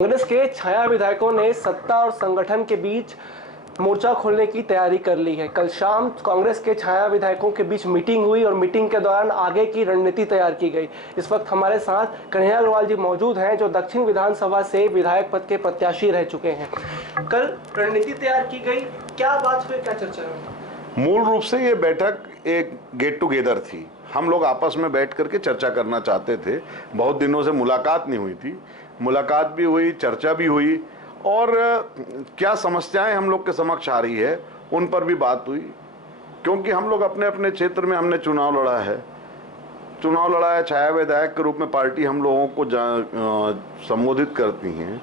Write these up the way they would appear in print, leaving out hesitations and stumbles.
कांग्रेस के छाया विधायकों ने सत्ता और संगठन के बीच मोर्चा खोलने की तैयारी कर ली है। कल शाम कांग्रेस के छाया विधायकों के बीच मीटिंग हुई और मीटिंग के दौरान आगे की रणनीति तैयार की गई। इस वक्त हमारे साथ कन्हैया अग्रवाल जी मौजूद हैं, जो दक्षिण विधानसभा से विधायक पद के प्रत्याशी रह चुके हैं। कल रणनीति तैयार की गई, क्या बात हुई, क्या चर्चा हुई? मूल रूप से ये बैठक एक गेट टुगेदर थी। हम लोग आपस में बैठ करके चर्चा करना चाहते थे। बहुत दिनों से मुलाकात नहीं हुई थी। मुलाकात भी हुई, चर्चा भी हुई और क्या समस्याएं हम लोग के समक्ष आ रही है उन पर भी बात हुई। क्योंकि हम लोग अपने अपने क्षेत्र में हमने चुनाव लड़ा है। छाया विधायक के रूप में पार्टी हम लोगों को संबोधित करती हैं।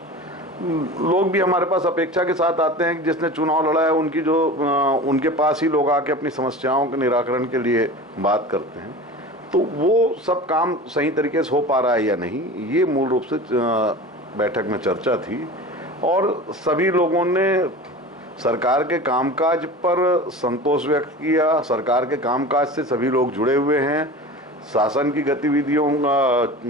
लोग भी हमारे पास अपेक्षा के साथ आते हैं कि जिसने चुनाव लड़ा है उनके पास ही लोग आके अपनी समस्याओं के निराकरण के लिए बात करते हैं। तो वो सब काम सही तरीके से हो पा रहा है या नहीं, ये मूल रूप से बैठक में चर्चा थी। और सभी लोगों ने सरकार के कामकाज पर संतोष व्यक्त किया। सरकार के कामकाज से सभी लोग जुड़े हुए हैं। शासन की गतिविधियों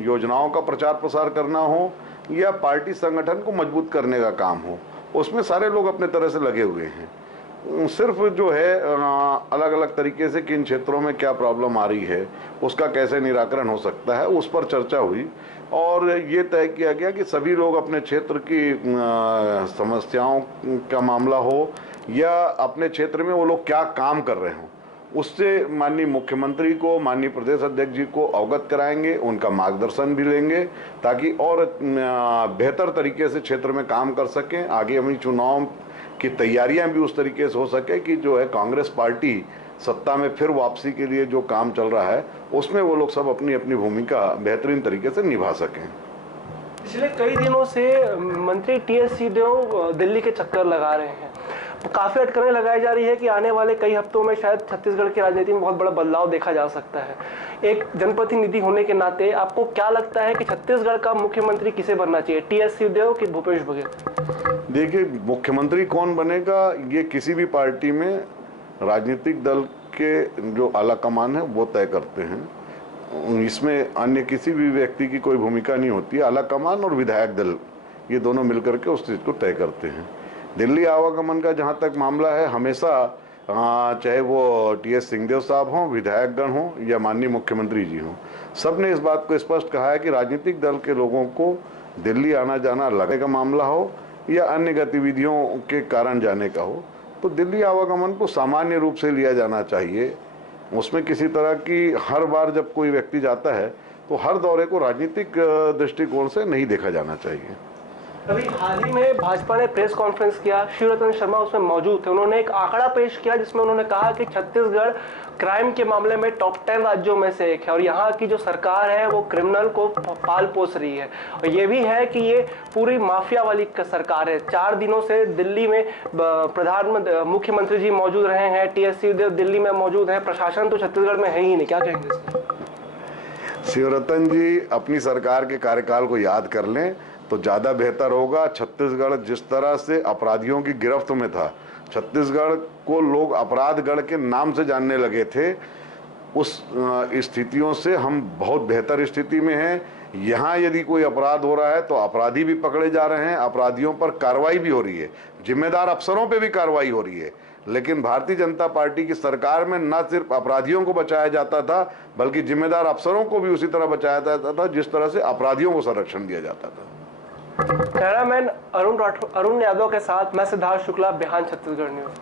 योजनाओं का प्रचार प्रसार करना हो या पार्टी संगठन को मजबूत करने का काम हो, उसमें सारे लोग अपने तरह से लगे हुए हैं। सिर्फ जो है अलग अलग तरीके से किन क्षेत्रों में क्या प्रॉब्लम आ रही है, उसका कैसे निराकरण हो सकता है, उस पर चर्चा हुई। और ये तय किया गया कि सभी लोग अपने क्षेत्र की समस्याओं का मामला हो या अपने क्षेत्र में वो लोग क्या काम कर रहे हों, उससे माननीय मुख्यमंत्री को, माननीय प्रदेश अध्यक्ष जी को अवगत कराएंगे, उनका मार्गदर्शन भी लेंगे ताकि और बेहतर तरीके से क्षेत्र में काम कर सकें। आगे हमें चुनाव की तैयारियां भी उस तरीके से हो सके कि जो है कांग्रेस पार्टी सत्ता में फिर वापसी के लिए जो काम चल रहा है उसमें वो लोग सब अपनी अपनी भूमिका बेहतरीन तरीके से निभा सकें। पिछले कई दिनों से मंत्री टीएस सिंहदेव दिल्ली के चक्कर लगा रहे हैं। काफी अटकलें लगाई जा रही है कि आने वाले कई हफ्तों में शायद छत्तीसगढ़ की राजनीति में बहुत बड़ा बदलाव देखा जा सकता है। एक जनप्रतिनिधि होने के नाते आपको क्या लगता है कि छत्तीसगढ़ का मुख्यमंत्री किसे बनना चाहिए, टीएस सिंहदेव कि भूपेश बघेल? देखिए, मुख्यमंत्री कौन बनेगा ये किसी भी पार्टी में राजनीतिक दल के जो आला कमान है वो तय करते हैं। इसमें अन्य किसी भी व्यक्ति की कोई भूमिका नहीं होती है। आला कमान और विधायक दल ये दोनों मिलकर के उस चीज़ को तय करते हैं। दिल्ली आवागमन का जहाँ तक मामला है, हमेशा चाहे वो टीएस सिंहदेव साहब हों, विधायकगण हों या माननीय मुख्यमंत्री जी हों, सब ने इस बात को स्पष्ट कहा है कि राजनीतिक दल के लोगों को दिल्ली आना जाना लगने का मामला हो या अन्य गतिविधियों के कारण जाने का हो, तो दिल्ली आवागमन को सामान्य रूप से लिया जाना चाहिए। उसमें किसी तरह की हर बार जब कोई व्यक्ति जाता है तो हर दौरे को राजनीतिक दृष्टिकोण से नहीं देखा जाना चाहिए। अभी हाल ही में भाजपा ने प्रेस कॉन्फ्रेंस किया, शिवरतन शर्मा उसमें मौजूद थे। उन्होंने एक आंकड़ा पेश किया जिसमें उन्होंने कहा कि छत्तीसगढ़ क्राइम के मामले में टॉप 10 राज्यों में से एक है और यहाँ की जो सरकार है वो क्रिमिनल को पाल पोस रही है। और ये भी है कि ये पूरी माफिया वाली सरकार है। 4 दिनों से दिल्ली में मुख्यमंत्री जी मौजूद रहे हैं, टीएस सिंहदेव दिल्ली में मौजूद है, प्रशासन तो छत्तीसगढ़ में है ही नहीं। क्या कहेंगे इसमें? शिवरतन जी अपनी सरकार के कार्यकाल को याद कर लें तो ज़्यादा बेहतर होगा। छत्तीसगढ़ जिस तरह से अपराधियों की गिरफ्त में था, छत्तीसगढ़ को लोग अपराधगढ़ के नाम से जानने लगे थे, उस स्थितियों से हम बहुत बेहतर स्थिति में हैं। यहाँ यदि कोई अपराध हो रहा है तो अपराधी भी पकड़े जा रहे हैं, अपराधियों पर कार्रवाई भी हो रही है, जिम्मेदार अफसरों पे भी कार्रवाई हो रही है। लेकिन भारतीय जनता पार्टी की सरकार में न सिर्फ अपराधियों को बचाया जाता था बल्कि जिम्मेदार अफसरों को भी उसी तरह बचाया जाता था जिस तरह से अपराधियों को संरक्षण दिया जाता था। कैमरामैन अरुण यादव के साथ मैं सिद्धार्थ शुक्ला, बिहान छत्तीसगढ़ न्यूज।